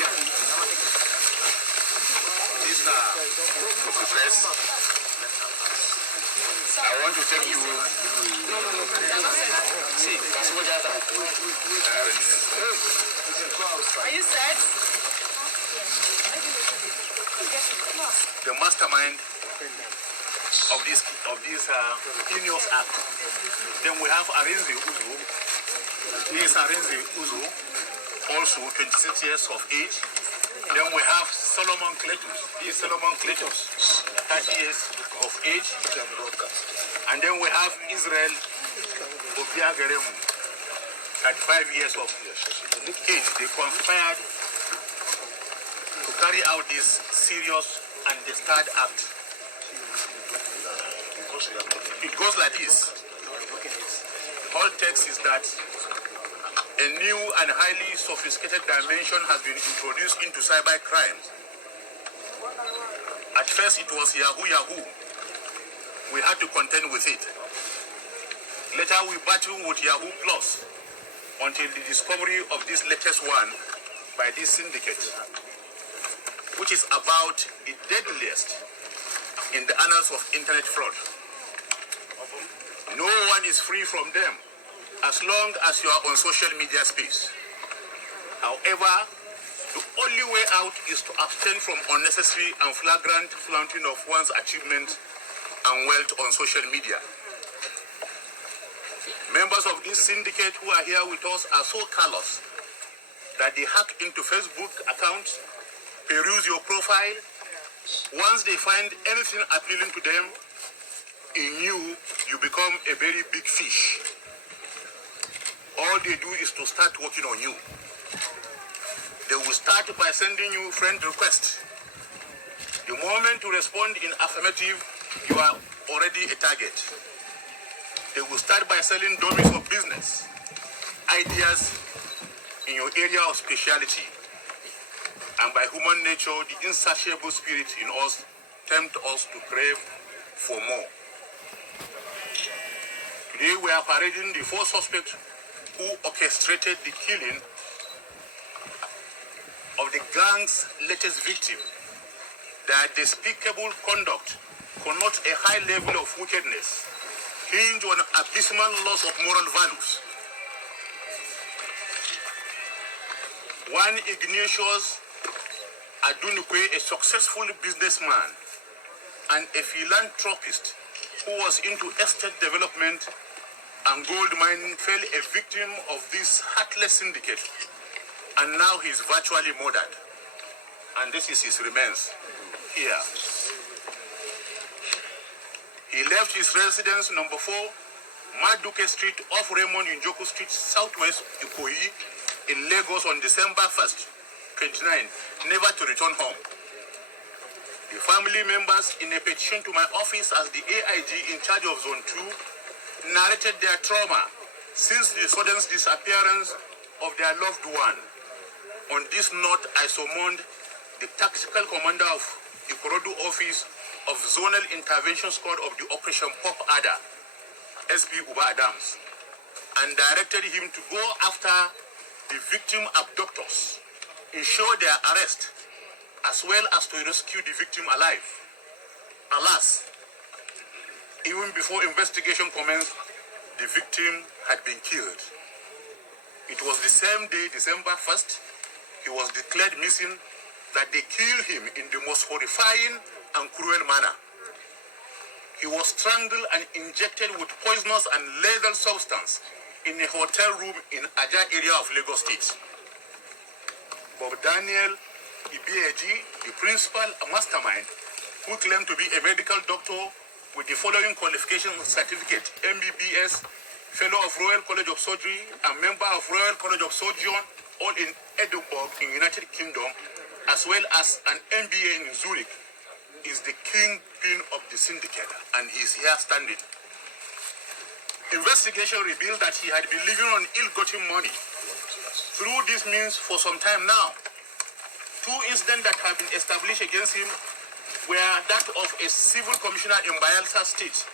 This dress. I want to take you. See, are you set? The mastermind of this heinous act. Then we have Arinze Uzu. He is Arinze Uzu, also 26 years of age. Then we have Solomon Cletus. He is Solomon Cletus, 30 years of age. And then we have Israel Obiageremu, 35 years of age. They conspired to carry out this serious and disturbed act. It goes like this. All text is that a new and highly sophisticated dimension has been introduced into cyber crime. At first it was Yahoo. We had to contend with it. Later we battled with Yahoo Plus until the discovery of this latest one by this syndicate, which is about the deadliest in the annals of internet fraud. No one is free from them as long as you are on social media space. However, the only way out is to abstain from unnecessary and flagrant flaunting of one's achievements and wealth on social media. Members of this syndicate who are here with us are so callous that they hack into Facebook accounts, peruse your profile. Once they find anything appealing to them, in you become a very big fish. All they do is to start working on you. They will start by sending you friend requests. The moment you respond in affirmative, you are already a target. They will start by selling dummies of business, ideas in your area of specialty. And by human nature, the insatiable spirit in us tempt us to crave for more. Today we are parading the four suspects who orchestrated the killing of the gang's latest victim. Their despicable conduct connotes a high level of wickedness, hinged on abysmal loss of moral values. One Ignatius Odunukwe, a successful businessman and a philanthropist who was into estate development and gold mining, fell a victim of this heartless syndicate, and now he is virtually murdered. And this is his remains here. He left his residence number 4, Maduke Street off Raymond Njoku Street, Southwest Ikoyi, in Lagos on December 1st, 29, never to return home. The family members, in a petition to my office as the AIG in charge of Zone 2, narrated their trauma since the sudden disappearance of their loved one. On this note, I summoned the tactical commander of Ikorodu office of Zonal Intervention Squad of the Operation Pop Ada, SP Uba Adams, and directed him to go after the victim abductors, ensure their arrest, as well as to rescue the victim alive. Alas, even before investigation commenced, the victim had been killed. It was the same day, December 1st, he was declared missing, that they killed him in the most horrifying and cruel manner. He was strangled and injected with poisonous and lethal substance in a hotel room in Aja area of Lagos State. Bob Daniel Ibieji, the principal mastermind, who claimed to be a medical doctor with the following qualification certificate: MBBS, Fellow of Royal College of Surgery, and member of Royal College of Surgeon, all in Edinburgh in United Kingdom, as well as an MBA in Zurich, is the kingpin of the syndicate, and he is here standing. Investigation revealed that he had been living on ill-gotten money through this means for some time now. 2 incidents that have been established against him were that of a civil commissioner in Bayelsa State,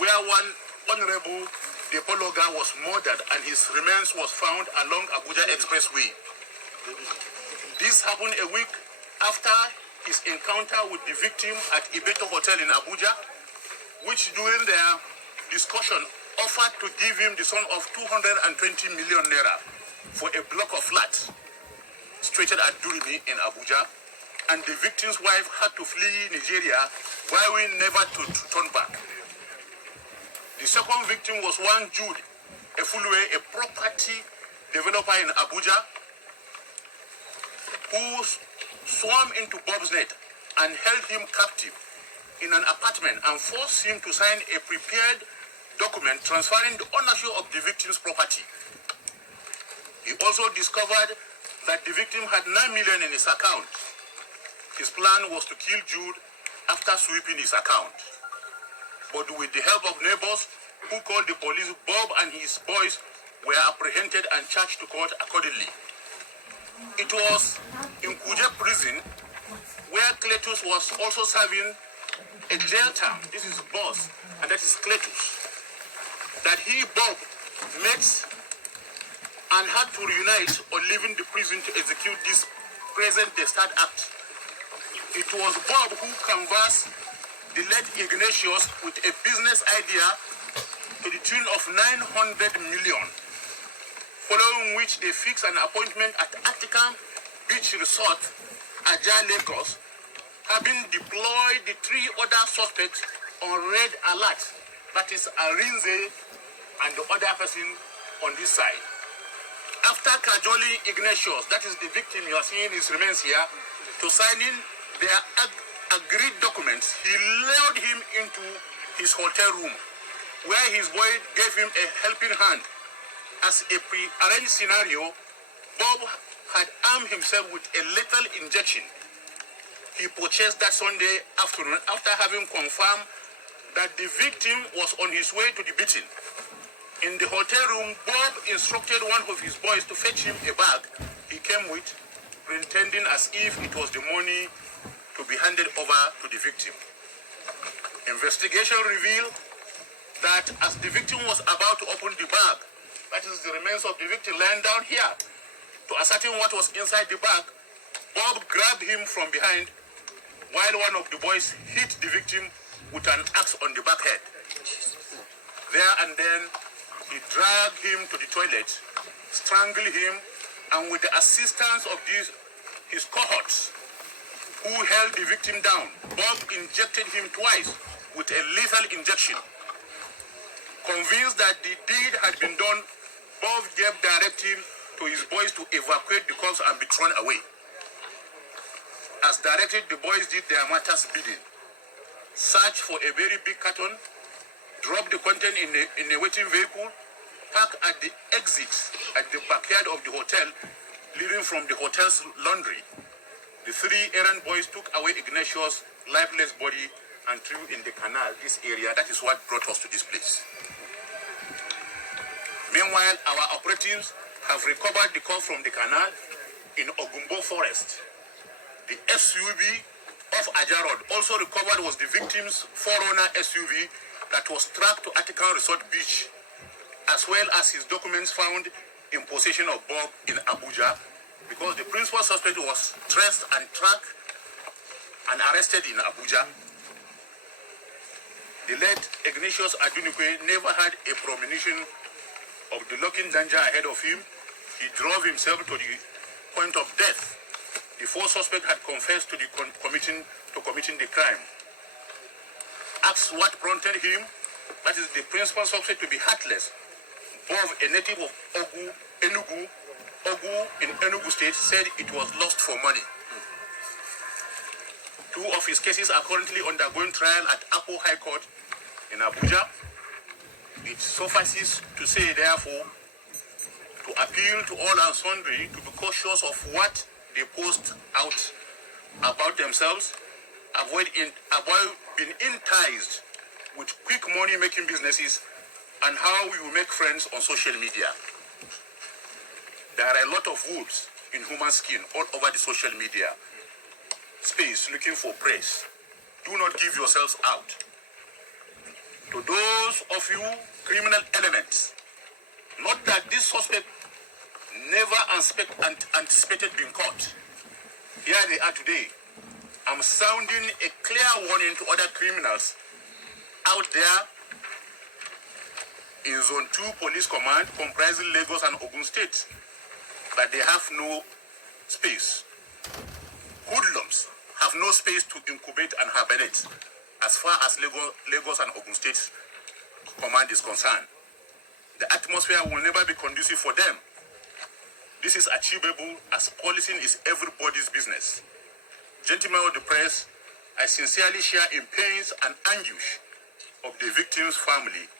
where one Honorable Depologa was murdered and his remains was found along Abuja Expressway. This happened a week after his encounter with the victim at Ibeto Hotel in Abuja, which during their discussion offered to give him the sum of 220 million naira for a block of flats situated at Durumi in Abuja, and the victim's wife had to flee Nigeria, vowing never to turn back. The second victim was one Jude Efulwe, a property developer in Abuja, who swam into Bob's net and held him captive in an apartment and forced him to sign a prepared document transferring the ownership of the victim's property. He also discovered that the victim had 9 million in his account. His plan was to kill Jude after sweeping his account. But with the help of neighbors who called the police, Bob and his boys were apprehended and charged to court accordingly. It was in Kuje prison where Cletus was also serving a jail term. This is boss, and that is Cletus. That he, Bob, met and had to reunite on leaving the prison to execute this present Destard Act. It was Bob who canvassed the late Ignatius with a business idea to the tune of 900 million, following which they fixed an appointment at Attica Beach Resort, Aja, Lagos, having deployed the 3 other suspects on red alert, that is Arinze and the other person on this side. After cajoling Ignatius, that is the victim you are seeing his remains here, to signing their agreed documents, he lured him into his hotel room, where his boy gave him a helping hand. As a pre-arranged scenario, Bob had armed himself with a lethal injection he purchased that Sunday afternoon after having confirmed that the victim was on his way to the beating. In the hotel room, Bob instructed one of his boys to fetch him a bag he came with, pretending as if it was the money to be handed over to the victim. Investigation revealed that as the victim was about to open the bag, that is the remains of the victim lying down here, to ascertain what was inside the bag, Bob grabbed him from behind while one of the boys hit the victim with an axe on the back head. There and then, he dragged him to the toilet, strangled him, and with the assistance of his cohorts, who held the victim down, Bob injected him twice with a lethal injection. Convinced that the deed had been done, Bob gave directive to his boys to evacuate the corpse and be thrown away. As directed, the boys did their master's bidding. Searched for a very big carton, dropped the content in a waiting vehicle, parked at the exit at the backyard of the hotel, leading from the hotel's laundry. The 3 errand boys took away Ignatius' lifeless body and threw in the canal, this area. That is what brought us to this place. Meanwhile, our operatives have recovered the corpse from the canal in Ogumbo Forest. The SUV of Ajarod also recovered was the victim's 4-runner SUV that was tracked to Attica Resort Beach, as well as his documents found in possession of Bob in Abuja, because the principal suspect was traced and tracked and arrested in Abuja. The late Ignatius Odunukwe never had a premonition of the lurking danger ahead of him. He drove himself to the point of death. The 4 suspects had confessed to committing the crime. Asked what prompted him, that is the principal suspect, to be heartless, Bob, a native of Ogu in Enugu State, said it was lost for money. 2 of his cases are currently undergoing trial at Apo High Court in Abuja. It suffices to say, therefore, to appeal to all and sundry to be cautious of what they post out about themselves, avoid being enticed with quick money-making businesses, and how we will make friends on social media. There are a lot of wolves in human skin all over the social media space looking for praise. Do not give yourselves out. To those of you criminal elements, not that this suspect never anticipated being caught. Here they are today. I'm sounding a clear warning to other criminals out there in Zone 2 Police Command comprising Lagos and Ogun State that they have no space. Hoodlums have no space to incubate and hibernate as far as Lagos and Ogun State Command is concerned. The atmosphere will never be conducive for them. This is achievable as policing is everybody's business. Gentlemen of the press, I sincerely share in pains and anguish of the victim's family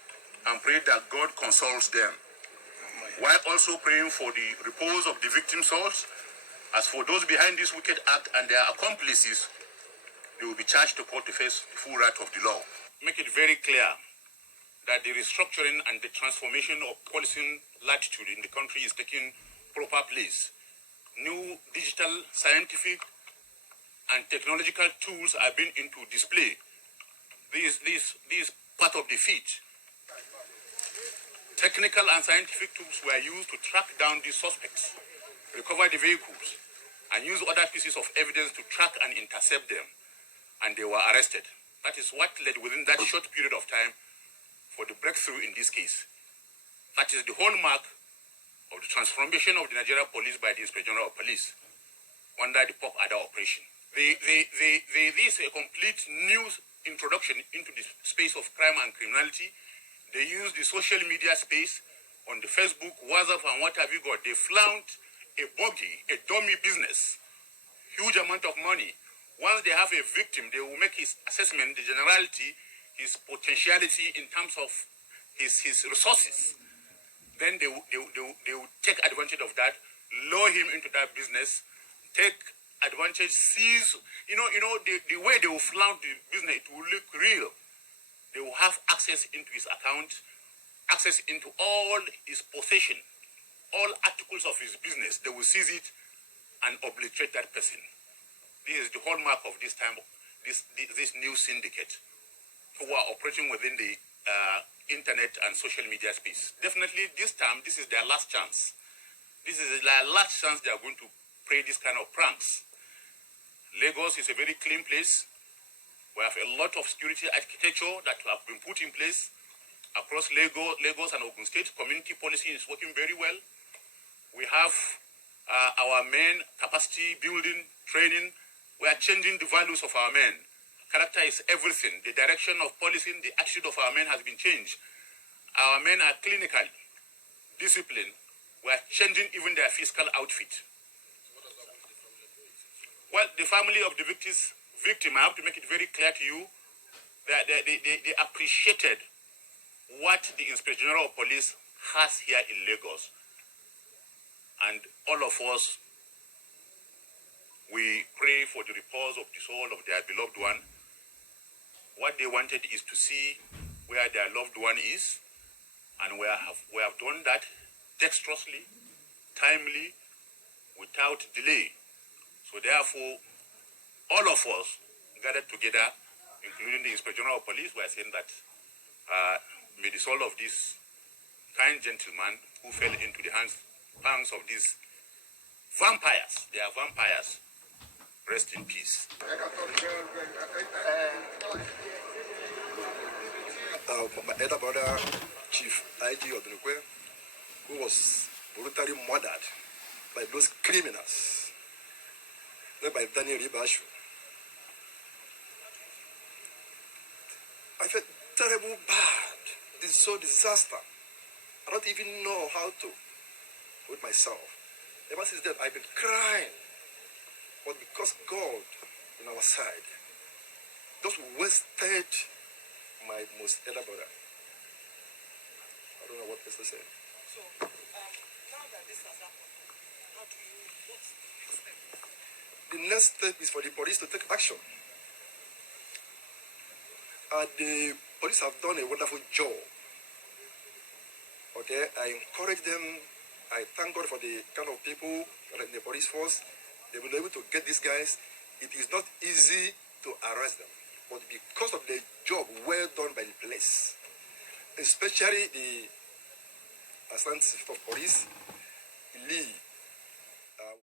and pray that God consoles them, while also praying for the repose of the victim's souls. As for those behind this wicked act and their accomplices, they will be charged to court to face the full wrath of the law. Make it very clear that the restructuring and the transformation of policing latitude in the country is taking proper place. New digital, scientific, and technological tools are being into display. These part of the feat. Technical and scientific tools were used to track down the suspects, recover the vehicles, and use other pieces of evidence to track and intercept them, and they were arrested. That is what led within that short period of time for the breakthrough in this case. That is the hallmark of the transformation of the Nigerian police by the Inspector General of Police under the Pop Ada operation. This is a complete new introduction into the space of crime and criminality. They use the social media space on the Facebook, WhatsApp, and what have you got. They flaunt a buggy, a dummy business, huge amount of money. Once they have a victim, they will make his assessment, the generality, his potentiality in terms of his resources. Then they will take advantage of that, lure him into that business, take advantage, seize, the way they will flaunt the business, it will look real. They will have access into his account, access into all his possession, all articles of his business. They will seize it and obliterate that person. This is the hallmark of this time, this new syndicate who are operating within the internet and social media space. Definitely this time, this is their last chance. This is their last chance they are going to play this kind of pranks. Lagos is a very clean place. We have a lot of security architecture that have been put in place across Lagos and Ogun State. Community policing is working very well. We have our men capacity building, training. We are changing the values of our men. Character is everything. The direction of policing, the attitude of our men has been changed. Our men are clinical, disciplined. We are changing even their physical outfit. Well, the family of the victim, I have to make it very clear to you that they appreciated what the Inspector General of Police has here in Lagos. And all of us, we pray for the repose of the soul of their beloved one. What they wanted is to see where their loved one is, and we have done that dexterously, timely, without delay. So therefore, all of us gathered together, including the Inspector General of Police, we are saying that may the soul of this kind gentleman who fell into the hands of these vampires, they are vampires, rest in peace. My elder brother, Chief Ignatius Odunukwe, who was brutally murdered by those criminals, led by Daniel Ribashu. I felt terrible bad. This is so disaster. I don't even know how to with myself. Ever since then, I've been crying. But because God on our side, those who wasted my most elder brother. I don't know what else to say. So, now that this has happened, what's the next step? The next step is for the police to take action. The police have done a wonderful job. Okay, I encourage them. I thank God for the kind of people in the police force. They've been able to get these guys. It is not easy to arrest them, but because of the job well done by the police, especially the Assistant Chief of Police, believe